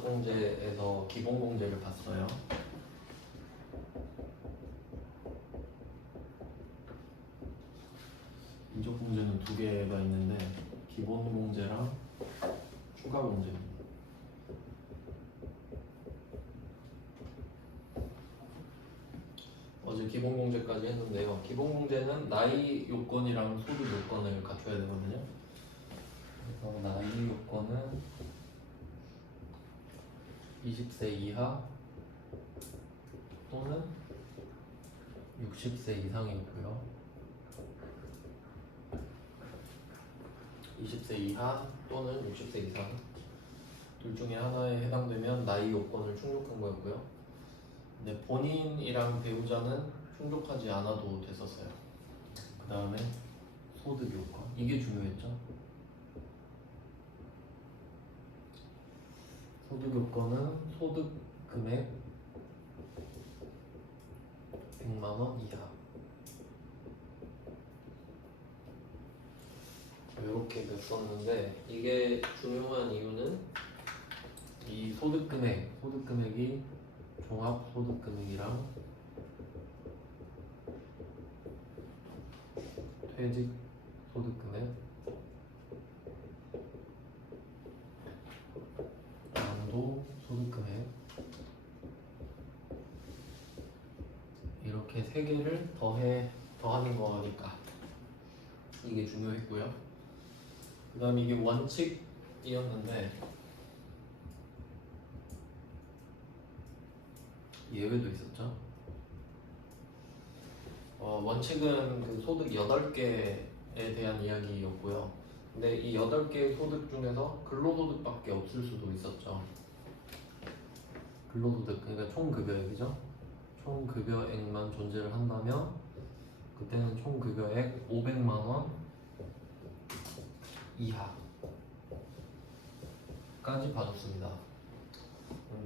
인적공제에서 기본공제를 봤어요. 인적공제는 두 개가 있는데 기본공제랑 추가공제입니다. 어제 기본공제까지 했는데요. 기본공제는 나이 요건이랑 소득 요건을 갖춰야 되거든요. 그래서 나이 요건은 20세 이하 또는 60세 이상이고요. 20세 이하 또는 60세 이상 둘 중에 하나에 해당되면 나이 요건을 충족한 거였고요. 근데 본인이랑 배우자는 충족하지 않아도 됐었어요. 그 다음에 소득 요건, 이게 중요했죠. 소득 요건은 소득 금액 100만원 이하. 이렇게 냈었는데 이게 중요한 이유는 이 소득 금액이 종합 소득 금액이랑 퇴직 소득 금액, 양도 소득 금액 이렇게 세 개를 더하는 거니까 이게 중요했고요. 그 다음에 이게 원칙이었는데 예외도 있었죠. 원칙은 그 소득 8개에 대한 이야기였고요. 근데 이 8개의 소득 중에서 근로소득밖에 없을 수도 있었죠. 근로소득, 그러니까 총급여액이죠. 총급여액만 존재를 한다면 그때는 총급여액 500만원 이하까지 봐줬습니다.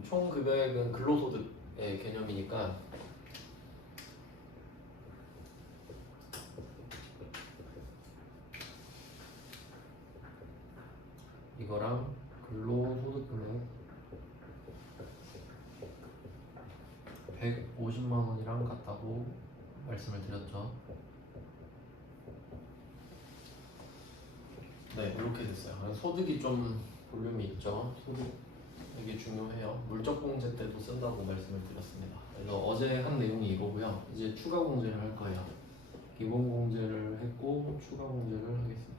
총급여액은 근로소득의 개념이니까 이거랑 근로소득금액 150만원이랑 같다고 말씀을 드렸죠. 네, 이렇게 됐어요. 소득이 좀 볼륨이 있죠. 소득 이게 중요해요. 물적공제 때도 쓴다고 말씀을 드렸습니다. 그래서 어제 한 내용이 이거고요. 이제 추가공제를 할 거예요. 기본공제를 했고 추가공제를 하겠습니다.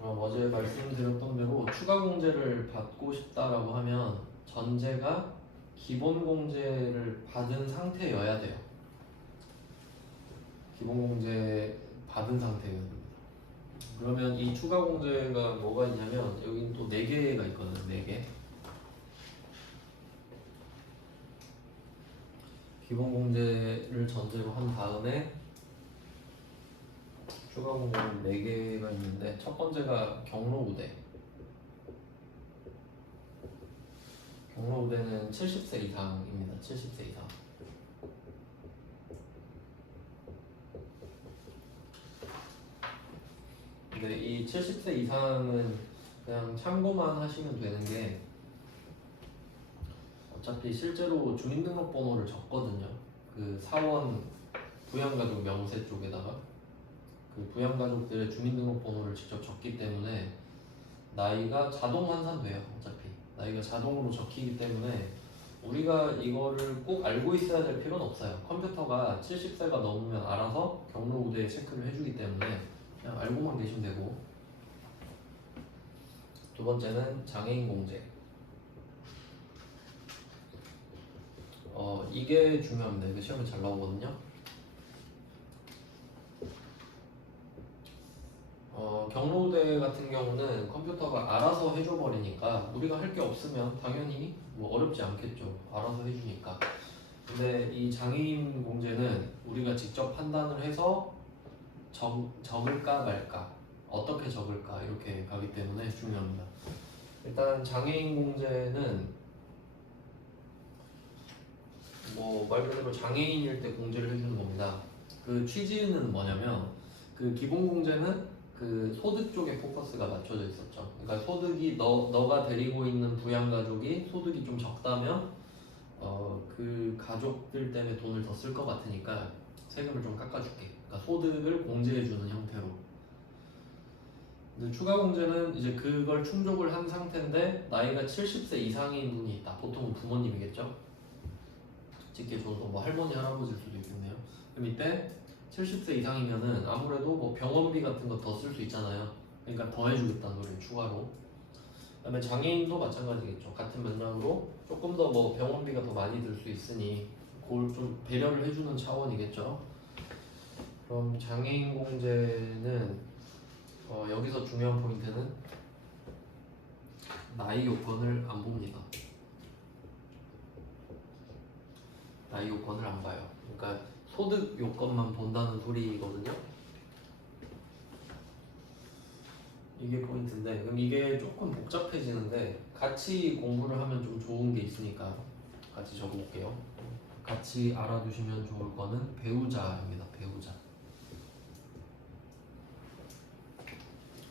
어제 말씀드렸던 대로 추가공제를 받고 싶다라고 하면 전제가 기본공제를 받은 상태여야 돼요. 기본공제 받은 상태여야 됩니다. 그러면 이 추가공제가 뭐가 있냐면 여기는 또 4개가 있거든요. 4개. 기본공제를 전제로 한 다음에 추가공제는 4개가 있는데 첫 번째가 경로우대. 경로우대는 70세 이상입니다. 70세 이상. 근데 이 70세 이상은 그냥 참고만 하시면 되는 게 어차피 실제로 주민등록번호를 적거든요. 그 사원 부양가족 명세 쪽에다가 그 부양가족들의 주민등록번호를 직접 적기 때문에 나이가 자동 환산돼요. 어차피 나이가 자동으로 적히기 때문에 우리가 이거를 꼭 알고 있어야 될 필요는 없어요. 컴퓨터가 70세가 넘으면 알아서 경로우대 체크를 해주기 때문에 그냥 알고만 계시면 되고. 두 번째는 장애인 공제. 이게 중요합니다. 이거 시험에 잘 나오거든요. 경로우대 같은 경우는 컴퓨터가 알아서 해줘버리니까 우리가 할 게 없으면 당연히 뭐 어렵지 않겠죠. 알아서 해주니까. 근데 이 장애인 공제는 우리가 직접 판단을 해서 적을까 말까, 어떻게 적을까 이렇게 가기 때문에 중요합니다. 일단 장애인 공제는 뭐 말 그대로 장애인일 때 공제를 해주는 겁니다. 그 취지는 뭐냐면 그 기본 공제는 그 소득 쪽에 포커스가 맞춰져 있었죠. 그러니까 소득이 너가 데리고 있는 부양가족이 소득이 좀 적다면 그 가족들 때문에 돈을 더 쓸 것 같으니까 세금을 좀 깎아줄게. 그러니까 소득을 공제해주는 형태로. 근데 추가 공제는 이제 그걸 충족을 한 상태인데 나이가 70세 이상인 분이 있다. 보통은 부모님이겠죠. 직계 줘서 뭐 할머니 할아버지일 수도 있겠네요. 그럼 이때 70세 이상이면은 아무래도 뭐 병원비 같은 거 더 쓸 수 있잖아요. 그러니까 더 해주겠다는 소리 추가로. 그다음에 장애인도 마찬가지겠죠. 같은 맥락으로 조금 더 뭐 병원비가 더 많이 들 수 있으니 그걸 좀 배려를 해주는 차원이겠죠. 그럼 장애인 공제는 여기서 중요한 포인트는 나이 요건을 안 봅니다. 나이 요건을 안 봐요. 그러니까 소득 요건만 본다는 소리거든요. 이게 포인트인데, 그럼 이게 조금 복잡해지는데 같이 공부를 하면 좀 좋은 게 있으니까 같이 적어볼게요. 같이 알아두시면 좋을 거는 배우자입니다. 배우자.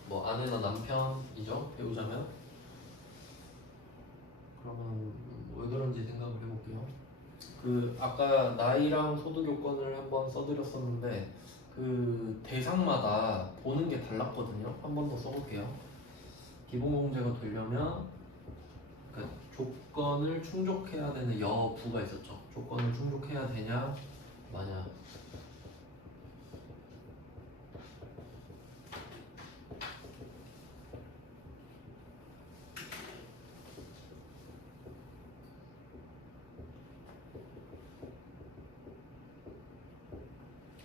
뭐 아내나 남편이죠. 배우자면. 그러면 왜 그런지 생각을 해볼게요. 그 아까 나이랑 소득 요건을 한번 써드렸었는데 그 대상마다 보는 게 달랐거든요. 한 번 더 써볼게요. 기본공제가 되려면 그 조건을 충족해야 되는 여부가 있었죠. 조건을 충족해야 되냐 마냐.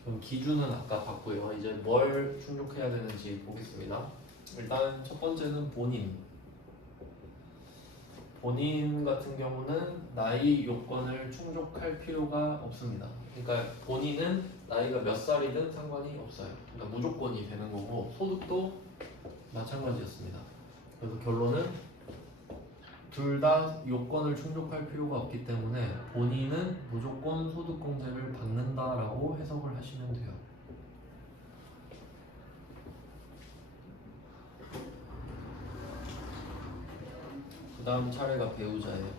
그럼 기준은 아까 봤고요. 이제 뭘 충족해야 되는지 보겠습니다. 일단 첫 번째는 본인. 본인 같은 경우는 나이 요건을 충족할 필요가 없습니다. 그러니까 본인은 나이가 몇 살이든 상관이 없어요. 그러니까 무조건이 되는 거고 소득도 마찬가지였습니다. 그래서 결론은 둘 다 요건을 충족할 필요가 없기 때문에 본인은 무조건 소득공제를 받는다라고 해석을 하시면 돼요. 그 다음 차례가 배우자예요.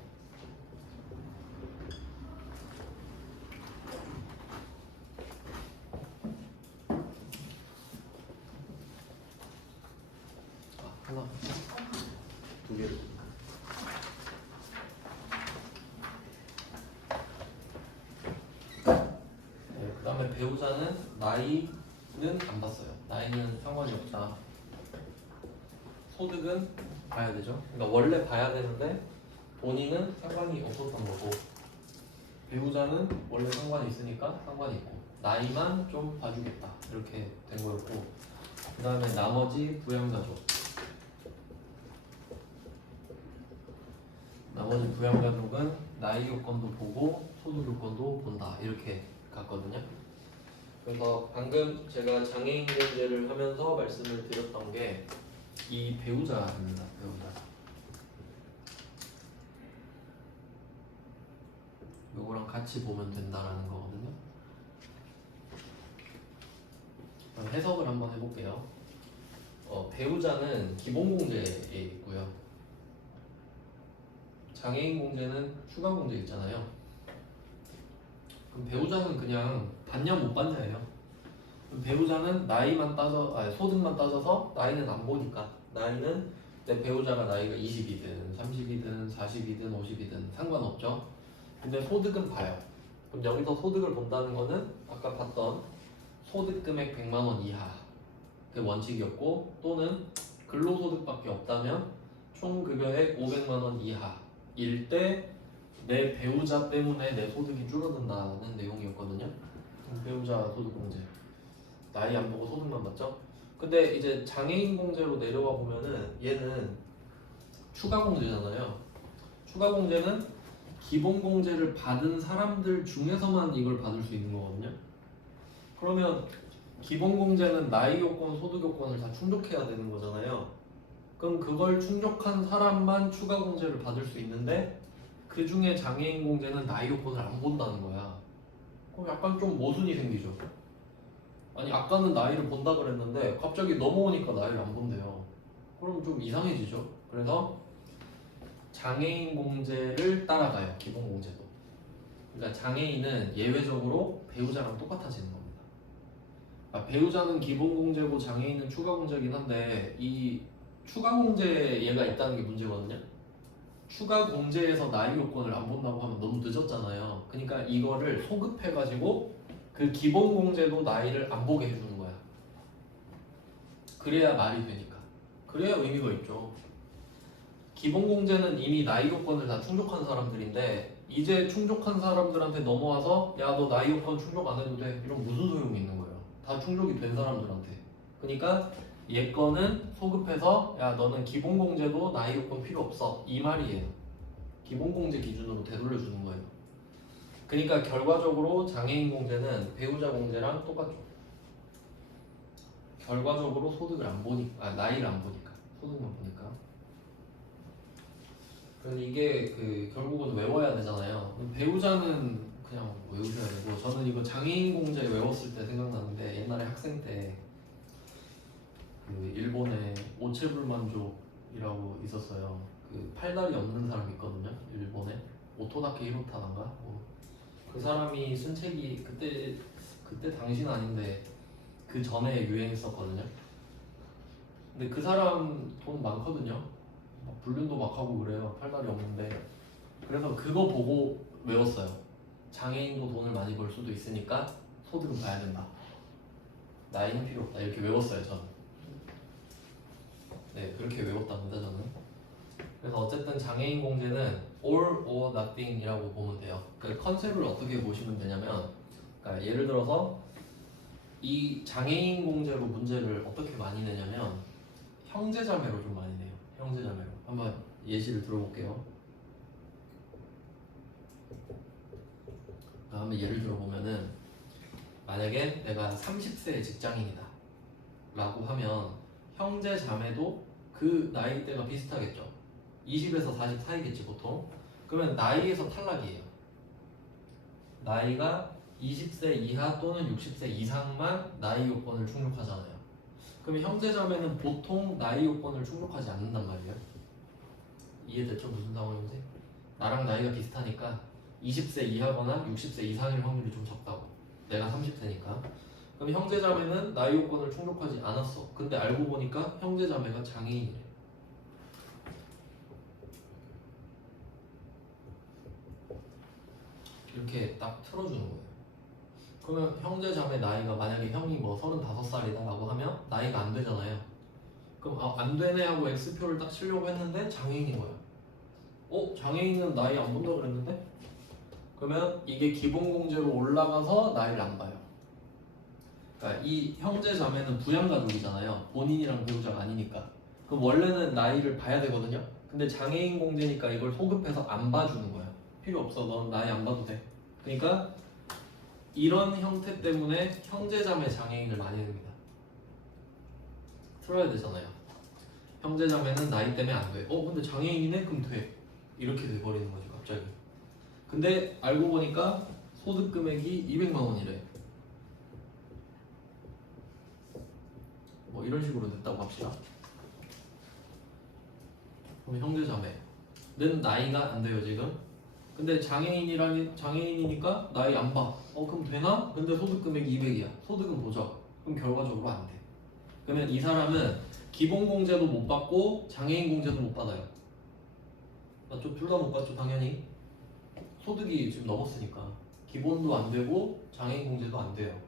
하나, 두 개를. 네, 그 다음에 배우자는 나이는 안 봤어요. 나이는 상관이 없다. 소득은 봐야 되죠. 그러니까 원래 봐야 되는데 본인은 상관이 없었던 거고 배우자는 원래 상관이 있으니까 상관이 있고 나이만 좀 봐주겠다 이렇게 된 거였고 그 다음에 나머지 부양가족 은 나이 요건도 보고 소득 요건도 본다 이렇게 갔거든요. 그래서 방금 제가 장애인 공제를 하면서 말씀을 드렸던 게 이 배우자입니다. 배우자. 요거랑 같이 보면 된다라는 거거든요. 그럼 해석을 한번 해볼게요. 배우자는 기본 공제에 있고요. 장애인 공제는 추가 공제 있잖아요. 그럼 배우자는 그냥 받냐 못 받냐예요. 배우자는 나이만 소득만 따져서 나이는 안 보니까 나이는 내 배우자가 나이가 20이든 30이든 40이든 50이든 상관없죠. 근데 소득은 봐요. 그럼 여기서 소득을 본다는 거는 아까 봤던 소득 금액 100만 원 이하 그 원칙이었고 또는 근로소득밖에 없다면 총 급여액 500만 원 이하일 때 내 배우자 때문에 내 소득이 줄어든다는 내용이었거든요. 배우자 소득 공제. 나이 안 보고 소득만 받죠? 근데 이제 장애인 공제로 내려와 보면은 얘는 추가 공제잖아요. 추가 공제는 기본 공제를 받은 사람들 중에서만 이걸 받을 수 있는 거거든요. 그러면 기본 공제는 나이 요건, 소득 요건을 다 충족해야 되는 거잖아요. 그럼 그걸 충족한 사람만 추가 공제를 받을 수 있는데 그 중에 장애인 공제는 나이 요건을 안 본다는 거야. 그럼 약간 좀 모순이 생기죠. 아니 아까는 나이를 본다 그랬는데 갑자기 넘어오니까 나이를 안 본대요. 그럼 좀 이상해지죠. 그래서 장애인 공제를 따라가요. 기본 공제도. 그러니까 장애인은 예외적으로 배우자랑 똑같아지는 겁니다. 배우자는 기본 공제고 장애인은 추가 공제긴 한데 이 추가 공제 얘가 있다는 게 문제거든요. 추가 공제에서 나이 요건을 안 본다고 하면 너무 늦었잖아요. 그러니까 이거를 소급해가지고 그 기본 공제도 나이를 안 보게 해주는 거야. 그래야 말이 되니까. 그래야 의미가 있죠. 기본 공제는 이미 나이 요건을 다 충족한 사람들인데 이제 충족한 사람들한테 넘어와서 야 너 나이 요건 충족 안 해도 돼 이런 무슨 소용이 있는 거예요. 다 충족이 된 사람들한테. 그러니까 얘 거는 소급해서 야 너는 기본 공제도 나이 요건 필요 없어 이 말이에요. 기본 공제 기준으로 되돌려 주는 거예요. 그러니까 결과적으로 장애인 공제는 배우자 공제랑 똑같죠. 결과적으로 소득을 안 보니까 나이를 안 보니까 소득만 보니까. 그래서 이게 결국은 외워야 되잖아요. 배우자는 그냥 외우셔야 되고 저는 이거 장애인 공제 외웠을 때 생각나는데 옛날에 학생 때 일본에 오체불만족이라고 있었어요. 팔다리 없는 사람이 있거든요. 일본에 오토다케 히로타란가. 그 사람이 쓴 책이 그때 당시는 아닌데 그 전에 유행했었거든요. 근데 그 사람 돈 많거든요. 막 불륜도 막 하고 그래요. 팔다리 없는데. 그래서 그거 보고 외웠어요. 장애인도 돈을 많이 벌 수도 있으니까 소득은 봐야 된다. 나이는 필요 없다. 이렇게 외웠어요, 저는. 네, 그렇게 외웠답니다, 저는. 그래서 어쨌든 장애인 공제는 all or nothing이라고 보면 돼요. 그 컨셉을 어떻게 보시면 되냐면, 그러니까 예를 들어서 이 장애인 공제로 문제를 어떻게 많이 내냐면 형제자매로 좀 많이 내요. 형제자매로. 한번 예시를 들어볼게요. 한번 예를 들어보면은 만약에 내가 30세 직장인이다 라고 하면 형제자매도 그 나이대가 비슷하겠죠. 20에서 40 사이겠지 보통. 그러면 나이에서 탈락이에요. 나이가 20세 이하 또는 60세 이상만 나이 요건을 충족하잖아요. 그럼 형제자매는 보통 나이 요건을 충족하지 않는단 말이에요. 이해됐죠? 무슨 상황인지? 나랑 나이가 비슷하니까 20세 이하거나 60세 이상일 확률이 좀 적다고. 내가 30세니까. 그럼 형제자매는 나이 요건을 충족하지 않았어. 근데 알고 보니까 형제자매가 장애인이래. 이렇게 딱 틀어주는 거예요. 그러면 형제자매 나이가 만약에 형이 뭐 35살이다 라고 하면 나이가 안 되잖아요. 그럼 안 되네 하고 X표를 딱 치려고 했는데 장애인인 거야. 장애인은 나이 안 본다 그랬는데? 그러면 이게 기본공제로 올라가서 나이를 안 봐요. 그러니까 이 형제자매는 부양가족이잖아요. 본인이랑 배우자가 아니니까. 그럼 원래는 나이를 봐야 되거든요. 근데 장애인 공제니까 이걸 소급해서 안 봐주는 거야. 필요 없어. 넌 나이 안 봐도 돼. 그러니까 이런 형태 때문에 형제자매 장애인을 많이 냅니다. 틀어야 되잖아요. 형제자매는 나이 때문에 안 돼. 근데 장애인이네? 그럼 돼. 이렇게 돼버리는 거죠, 갑자기. 근데 알고 보니까 소득 금액이 200만 원이래. 뭐 이런 식으로 냈다고 합시다. 그럼 형제자매는 나이가 안 돼요, 지금. 근데 장애인이니까 나이 안 봐. 그럼 되나? 근데 소득 금액이 200이야. 소득은 보자. 그럼 결과적으로 안 돼. 그러면 이 사람은 기본 공제도 못 받고 장애인 공제도 못 받아요. 맞죠? 둘 다 못 받죠, 당연히. 소득이 지금 넘었으니까. 기본도 안 되고 장애인 공제도 안 돼요.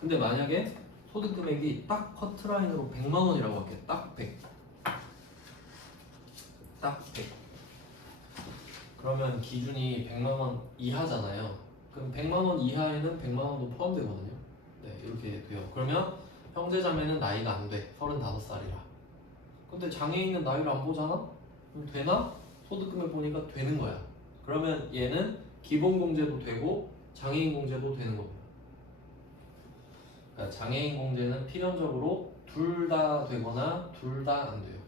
근데 만약에 소득 금액이 딱 커트라인으로 100만 원이라고 할게. 딱 100. 딱 100. 그러면 기준이 100만 원 이하잖아요. 그럼 100만 원 이하에는 100만 원도 포함되거든요. 네, 이렇게 돼요. 그러면 형제자매는 나이가 안 돼. 35살이라. 근데 장애인은 나이를 안 보잖아? 그럼 되나? 소득금액 보니까 되는 거야. 그러면 얘는 기본 공제도 되고 장애인 공제도 되는 겁니다. 그러니까 장애인 공제는 필연적으로 둘 다 되거나 둘 다 안 돼요.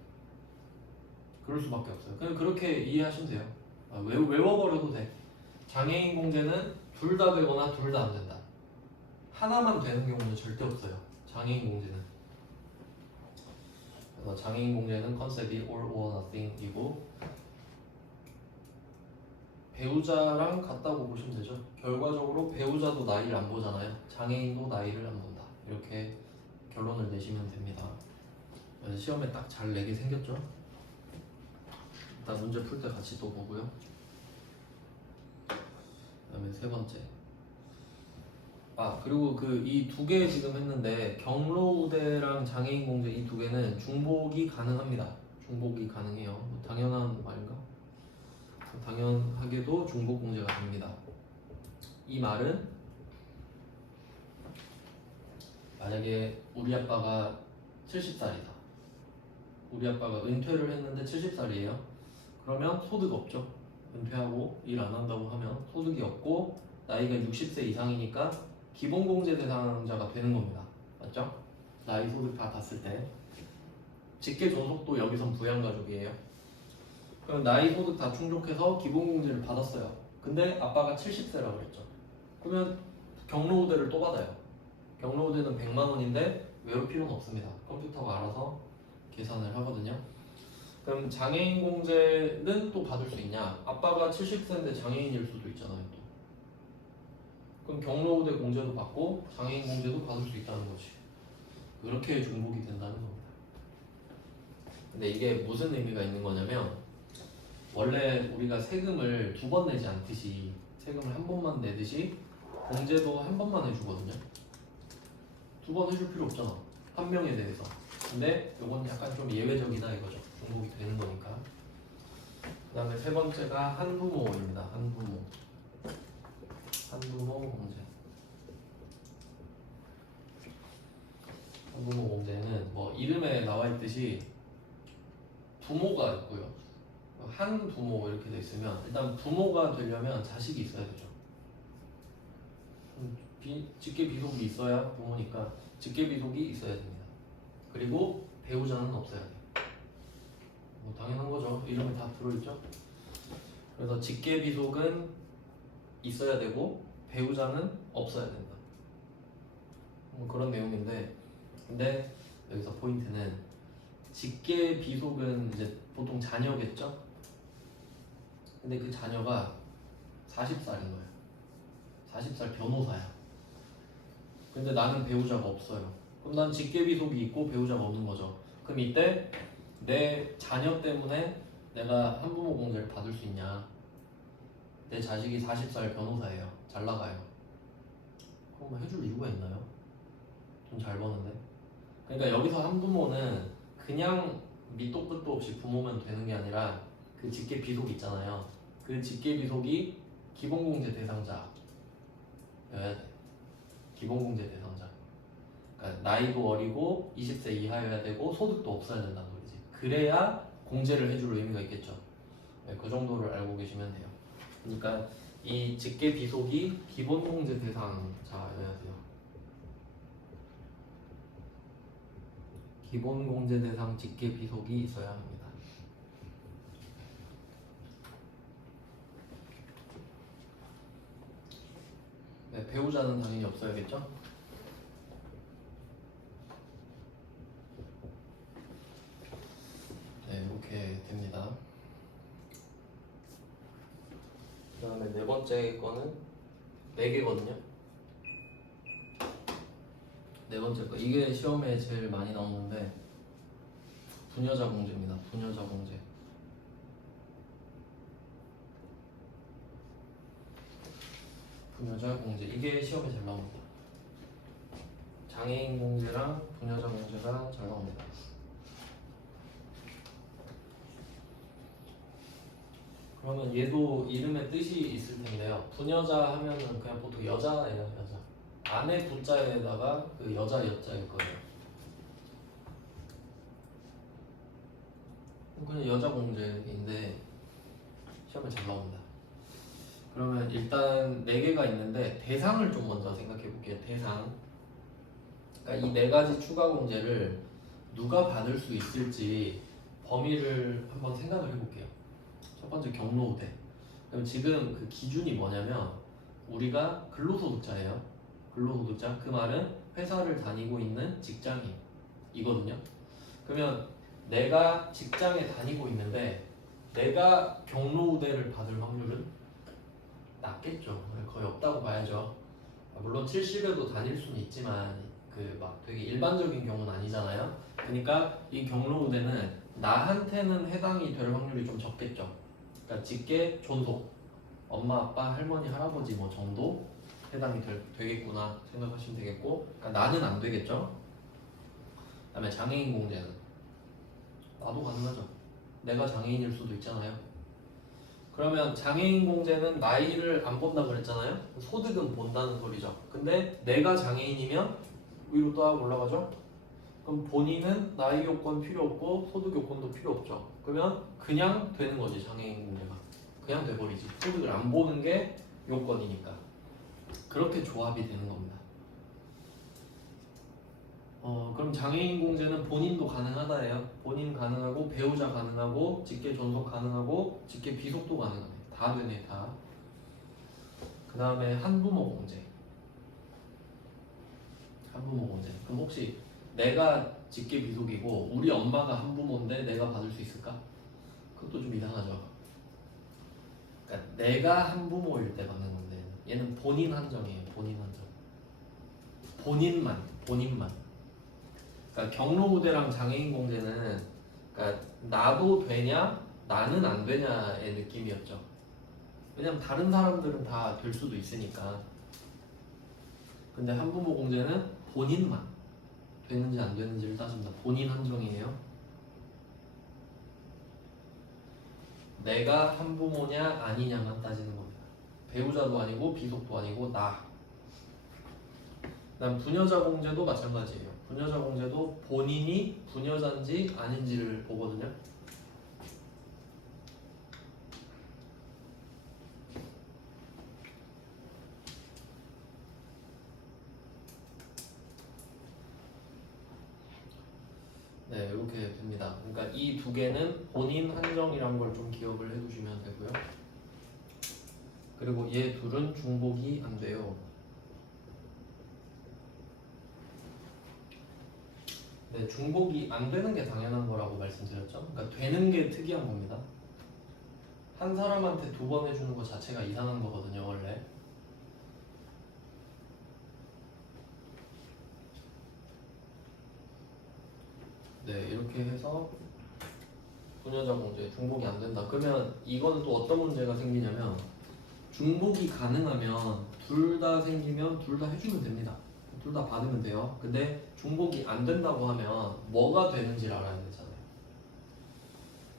그럴 수밖에 없어요. 그냥 그렇게 이해하시면 돼요. 외워버려도 돼. 장애인 공제는 둘 다 되거나 둘 다 안 된다. 하나만 되는 경우는 절대 없어요. 장애인 공제는. 그래서 장애인 공제는 컨셉이 all or nothing이고 배우자랑 같다고 보시면 되죠. 결과적으로 배우자도 나이를 안 보잖아요. 장애인도 나이를 안 본다. 이렇게 결론을 내시면 됩니다. 시험에 딱 잘 내게 생겼죠? 일단 문제 풀 때 같이 또 보고요. 그다음에 세 번째. 그리고 그 이 두 개 지금 했는데 경로우대랑 장애인 공제 이 두 개는 중복이 가능합니다. 중복이 가능해요. 뭐 당연한 말인가? 당연하게도 중복 공제가 됩니다. 이 말은 만약에 우리 아빠가 70살이다. 우리 아빠가 은퇴를 했는데 70살이에요. 그러면 소득 없죠. 은퇴하고 일 안 한다고 하면 소득이 없고 나이가 60세 이상이니까 기본공제 대상자가 되는 겁니다. 맞죠? 나이 소득 다 봤을 때 직계 존속도 여기선 부양가족이에요. 그럼 나이 소득 다 충족해서 기본공제를 받았어요. 근데 아빠가 70세라고 그랬죠. 그러면 경로우대를 또 받아요. 경로우대는 100만 원인데 외울 필요는 없습니다. 컴퓨터가 알아서 계산을 하거든요. 그럼 장애인 공제는 또 받을 수 있냐? 아빠가 70세인데 장애인일 수도 있잖아요. 또. 그럼 경로우대 공제도 받고 장애인 공제도 받을 수 있다는 거지. 그렇게 중복이 된다는 겁니다. 근데 이게 무슨 의미가 있는 거냐면 원래 우리가 세금을 두 번 내지 않듯이 세금을 한 번만 내듯이 공제도 한 번만 해주거든요. 두 번 해줄 필요 없잖아. 한 명에 대해서. 근데 이건 약간 좀 예외적이다 이거죠. 중복이 되는 거니까. 그 다음에 세 번째가 한부모입니다. 한부모. 한부모 공제. 한부모 공제는 뭐 이름에 나와 있듯이 부모가 있고요. 한 부모 이렇게 돼 있으면 일단 부모가 되려면 자식이 있어야 되죠. 직계 비속이 있어야 부모니까 직계 비속이 있어야 됩니다. 그리고 배우자는 없어야 돼요. 뭐 당연한 거죠. 이름에 다 들어있죠. 그래서 직계 비속은 있어야 되고 배우자는 없어야 된다. 뭐 그런 내용인데, 근데 여기서 포인트는 직계 비속은 이제 보통 자녀겠죠. 근데 그 자녀가 40살인 거예요. 40살 변호사야. 근데 나는 배우자가 없어요. 그럼 난 직계비속이 있고 배우자가 없는 거죠. 그럼 이때 내 자녀 때문에 내가 한부모 공제를 받을 수 있냐? 내 자식이 40살 변호사예요. 잘 나가요. 그럼 뭐 해줄 이유가 있나요? 돈 잘 버는데. 그러니까 여기서 한부모는 그냥 밑도 끝도 없이 부모면 되는 게 아니라 그 직계비속 있잖아요. 그 직계비속이 기본공제 대상자여야 돼. 기본공제 대상자. 그러니까 나이도 어리고 20세 이하여야 되고 소득도 없어야 된다는 소리지. 그래야 공제를 해줄 의미가 있겠죠. 네, 그 정도를 알고 계시면 돼요. 그러니까 이 직계 비속이 기본공제 대상자여야 돼요. 기본공제 대상 직계 비속이 있어야 합니다. 네, 배우자는 당연히 없어야겠죠. 네, 이렇게 됩니다. 그 다음에 네 번째 거는 4개거든요. 네 번째 거. 이게 시험에 제일 많이 나오는데 부녀자 공제입니다. 부녀자 공제. 부녀자 공제. 이게 시험에 잘 나옵니다. 장애인 공제랑 부녀자 공제가 잘 나옵니다. 그러면 얘도 이름에 뜻이 있을 텐데요. 부녀자 하면은 그냥 보통 여자예요, 여자. 아내 부자에다가 그 여자 여자일 거예요. 그냥 여자 공제인데 시험에 잘 나옵니다. 그러면 일단 4개가 있는데 대상을 좀 먼저 생각해 볼게요. 대상. 그러니까 이 4가지 추가 공제를 누가 받을 수 있을지 범위를 한번 생각을 해볼게요. 첫 번째 경로우대. 그럼 지금 그 기준이 뭐냐면 우리가 근로소득자예요. 근로소득자. 그 말은 회사를 다니고 있는 직장인이거든요. 그러면 내가 직장에 다니고 있는데 내가 경로우대를 받을 확률은 낮겠죠. 거의 없다고 봐야죠. 물론 70에도 다닐 수는 있지만 그 막 되게 일반적인 경우는 아니잖아요. 그러니까 이 경로우대는 나한테는 해당이 될 확률이 좀 적겠죠. 그러니까 직계 존속, 엄마, 아빠, 할머니, 할아버지 뭐 정도 해당이 되겠구나 생각하시면 되겠고, 그러니까 나는 안 되겠죠. 그다음에 장애인 공제는 나도 가능하죠. 내가 장애인일 수도 있잖아요. 그러면 장애인 공제는 나이를 안 본다 그랬잖아요. 소득은 본다는 소리죠. 근데 내가 장애인이면 위로 또 올라가죠. 그럼 본인은 나이 요건 필요 없고 소득 요건도 필요 없죠. 그러면 그냥 되는 거지. 장애인 공제가 그냥 돼버리지. 소득을 안 보는 게 요건이니까. 그렇게 조합이 되는 겁니다. 그럼 장애인 공제는 본인도 가능하다예요. 본인 가능하고 배우자 가능하고 직계 존속 가능하고 직계 비속도 가능하네. 다 되네 다. 그 다음에 한부모 공제. 한부모 공제. 그럼 혹시 내가 직계 비속이고 우리 엄마가 한부모인데 내가 받을 수 있을까? 그것도 좀 이상하죠. 그러니까 내가 한부모일 때 받는 건데 얘는 본인 한정이에요. 본인 한정. 본인만. 그러니까 경로우대랑 장애인 공제는 그러니까 나도 되냐 나는 안 되냐의 느낌이었죠. 왜냐면 다른 사람들은 다 될 수도 있으니까. 근데 한부모 공제는 본인만 되는지 안 되는지를 따집니다. 본인 한정이에요. 내가 한부모냐 아니냐만 따지는 겁니다. 배우자도 아니고 비속도 아니고 나. 그다음 부녀자 공제도 마찬가지예요. 부녀자 공제도 본인이 부녀자인지 아닌지를 보거든요. 네, 이렇게 됩니다. 그러니까 이 두 개는 본인 한정이란 걸 좀 기억을 해두시면 되고요. 그리고 얘 둘은 중복이 안 돼요. 네, 중복이 안 되는 게 당연한 거라고 말씀드렸죠. 그러니까 되는 게 특이한 겁니다. 한 사람한테 두 번 해주는 것 자체가 이상한 거거든요, 원래. 네, 이렇게 해서 부녀자 공제 중복이 안 된다. 그러면 이거는 또 어떤 문제가 생기냐면 중복이 가능하면 둘 다 생기면 둘 다 해주면 됩니다. 둘 다 받으면 돼요. 근데 중복이 안 된다고 하면 뭐가 되는지를 알아야 되잖아요.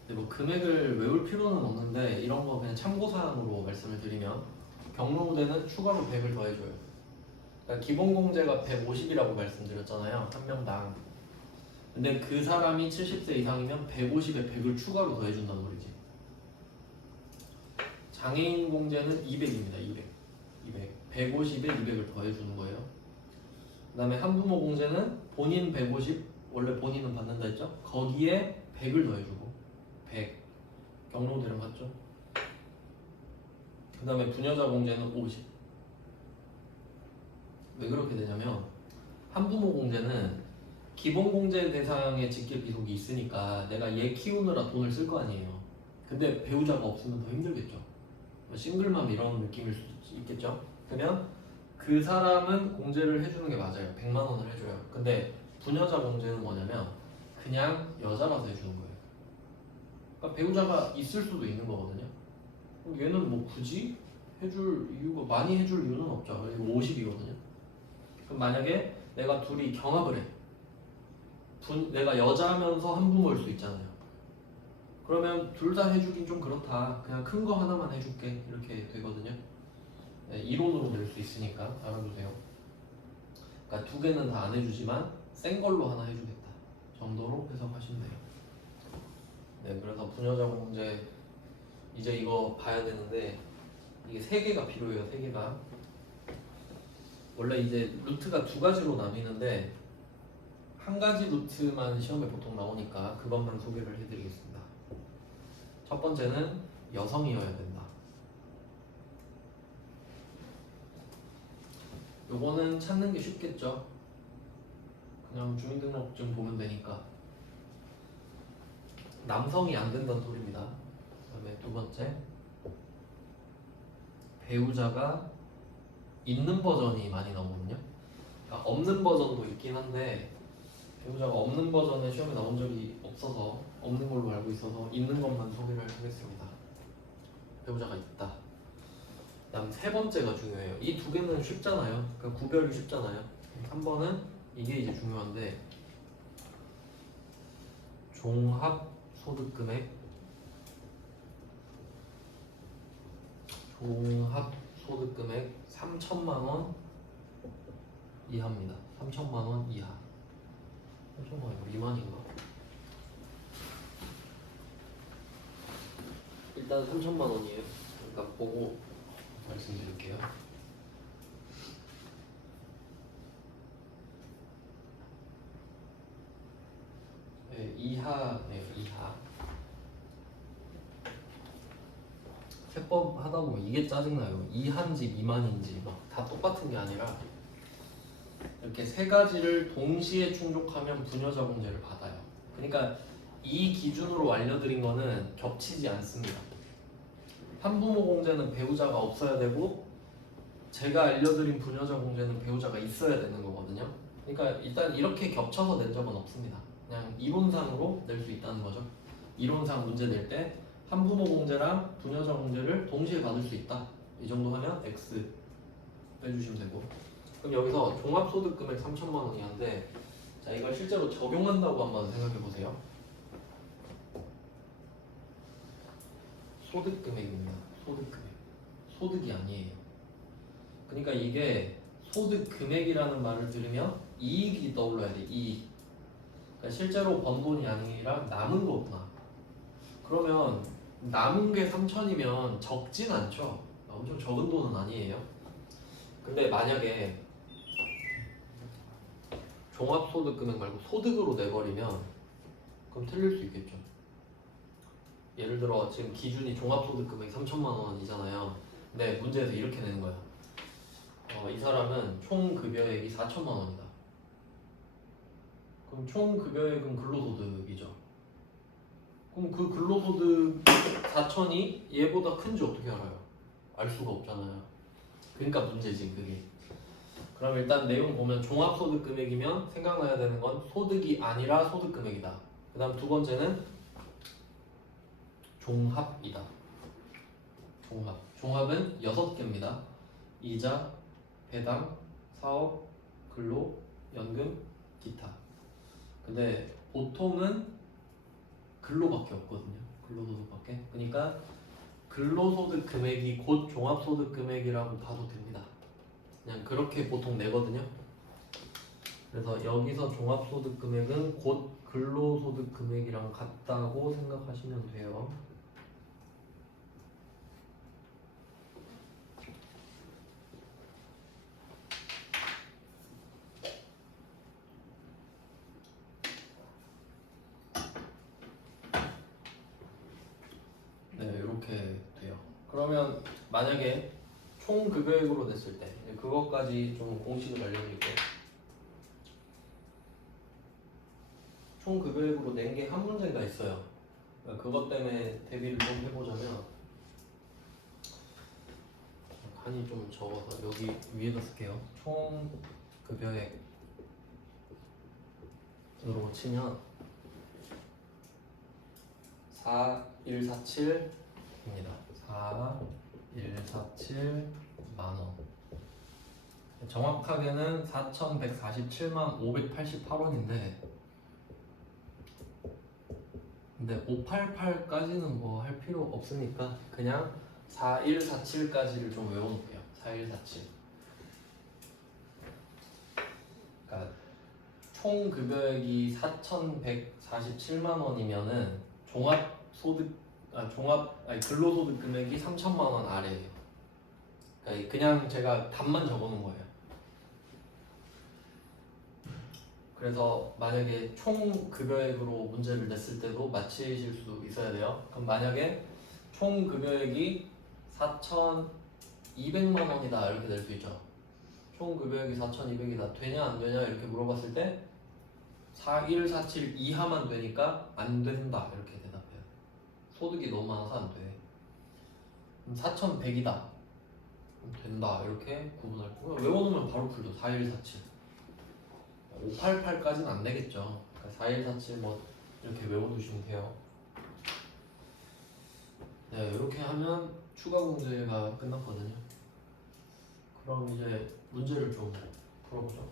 근데 뭐 금액을 외울 필요는 없는데 이런 거 그냥 참고사항으로 말씀을 드리면 경로우대는 추가로 100을 더해줘요. 그러니까 기본 공제가 150이라고 말씀드렸잖아요. 한 명당. 근데 그 사람이 70세 이상이면 150에 100을 추가로 더해준단 말이지. 장애인 공제는 200입니다. 200. 150에 200을 더해주는 거예요. 그 다음에 한부모 공제는 본인 150, 원래 본인은 받는다 했죠? 거기에 100을 더해주고 100. 경로우대랑 같죠? 그 다음에 부녀자 공제는 50. 왜 그렇게 되냐면 한부모 공제는 기본 공제 대상의 직계 비속이 있으니까 내가 얘 키우느라 돈을 쓸 거 아니에요. 근데 배우자가 없으면 더 힘들겠죠. 싱글맘 이런 느낌일 수도 있겠죠. 그러면 그 사람은 공제를 해주는 게 맞아요. 100만 원을 해줘요. 근데 부녀자 공제는 뭐냐면 그냥 여자라서 해주는 거예요. 그러니까 배우자가 있을 수도 있는 거거든요. 그럼 얘는 뭐 굳이 해줄 이유가 많이 해줄 이유는 없죠. 이거 50이거든요. 그럼 만약에 내가 둘이 경합을 해. 내가 여자면서 한부모일 수 있잖아요. 그러면 둘 다 해주긴 좀 그렇다. 그냥 큰 거 하나만 해줄게. 이렇게 되거든요. 네, 이론으로 낼 수 있으니까 알아두세요. 그러니까 두 개는 다 안 해주지만 센 걸로 하나 해주겠다 정도로 해석하시면 돼요. 네, 그래서 부녀자 공제 이제 이거 봐야 되는데 이게 세 개가 필요해요. 세 개가. 원래 이제 루트가 두 가지로 나뉘는데 한 가지 루트만 시험에 보통 나오니까 그것만 소개를 해드리겠습니다. 첫 번째는 여성이어야 된다. 요거는 찾는 게 쉽겠죠. 그냥 주민등록증 보면 되니까. 남성이 안 된다는 소리입니다. 그다음에 두 번째, 배우자가 있는 버전이 많이 나오거든요. 그러니까 없는 버전도 있긴 한데 배우자가 없는 버전에 시험에 나온 적이 없어서 없는 걸로 알고 있어서 있는 것만 소개를 하겠습니다. 배우자가 있다. 그다음 세 번째가 중요해요. 이 두 개는 쉽잖아요. 그러니까 구별이 쉽잖아요. 3번은 이게 이제 중요한데 종합 소득금액 종합 소득금액 3천만 원 이하입니다. 3천만 원 이하. 3천만 원 미만인가? 일단 3천만 원이에요. 그러니까 보고 말씀드릴게요. 네, 이하네요. 이하. 세법 하다 보면 이게 짜증나요. 이하인지 미만인지 막 다 똑같은 게 아니라 이렇게 세 가지를 동시에 충족하면 부녀자 공제를 받아요. 그러니까 이 기준으로 알려드린 거는 겹치지 않습니다. 한부모 공제는 배우자가 없어야 되고 제가 알려드린 부녀자 공제는 배우자가 있어야 되는 거거든요. 그러니까 일단 이렇게 겹쳐서 낸 적은 없습니다. 그냥 이론상으로 낼 수 있다는 거죠. 이론상 문제 낼 때 한부모 공제랑 부녀자 공제를 동시에 받을 수 있다. 이 정도 하면 X 빼주시면 되고. 그럼 여기서 종합소득금액 3천만 원이한데 자 이걸 실제로 적용한다고 한번 생각해 보세요. 소득금액입니다. 소득금액. 소득이 아니에요. 그러니까 이게 소득금액이라는 말을 들으면 이익이 떠올라야 돼. 이익. 그러니까 실제로 번 돈이 아니라 남은 거구나. 그러면 남은 게 3천이면 적진 않죠. 엄청 적은 돈은 아니에요. 근데 만약에 종합소득금액 말고 소득으로 내버리면 그럼 틀릴 수 있겠죠. 예를 들어 지금 기준이 종합소득금액 3천만 원이잖아요. 근데 문제에서 이렇게 내는 거야. 이 사람은 총 급여액이 4천만 원이다. 그럼 총 급여액은 근로소득이죠. 그럼 그 근로소득 4천이 얘보다 큰지 어떻게 알아요? 알 수가 없잖아요. 그러니까 문제지 그게. 그럼 일단 내용 보면 종합소득금액이면 생각나야 되는 건 소득이 아니라 소득금액이다. 그 다음 두 번째는 종합이다. 종합. 종합은 6개입니다. 이자, 배당, 사업, 근로, 연금, 기타. 근데 보통은 근로밖에 없거든요. 근로소득밖에. 그러니까 근로소득 금액이 곧 종합소득 금액이라고 봐도 됩니다. 그냥 그렇게 보통 내거든요. 그래서 여기서 종합소득 금액은 곧 근로소득 금액이랑 같다고 생각하시면 돼요. 네, 이렇게 돼요. 그러면 만약에 총 급여액으로 냈을 때 그것까지 좀 공식을 알려드릴게요. 총 급여액으로 낸 게 한 문제가 있어요. 그것 때문에 대비를 좀 해보자면 간이 좀 적어서 여기 위에다 쓸게요. 총 급여액으로 치면 4147입니다. 4147 만원. 정확하게는 4147만 588원인데 근데 588까지는 뭐 할 필요 없으니까 그냥 4147까지를 좀 외워놓을게요. 4147. 그러니까 총 급여액이 4,147만 원이면은 근로소득 금액이 3천만 원 아래예요. 그러니까 그냥 제가 답만 적어놓은 거예요. 그래서 만약에 총 급여액으로 문제를 냈을 때도 맞히실 수 있어야 돼요. 그럼 만약에 총 급여액이 4,200만 원이다 이렇게 낼 수 있죠. 총 급여액이 4,200이다. 되냐 안 되냐 이렇게 물어봤을 때 4147 이하만 되니까 안 된다 이렇게 대답해요. 소득이 너무 많아서 안 돼. 4,100이다. 된다 이렇게 구분할 거고 외워놓으면 바로 풀죠. 4147 588까지는 안 되겠죠. 그러니까 4147 뭐 이렇게 외워두시면 돼요. 네, 이렇게 하면 추가 문제가 끝났거든요. 그럼 이제 문제를 좀 풀어보죠.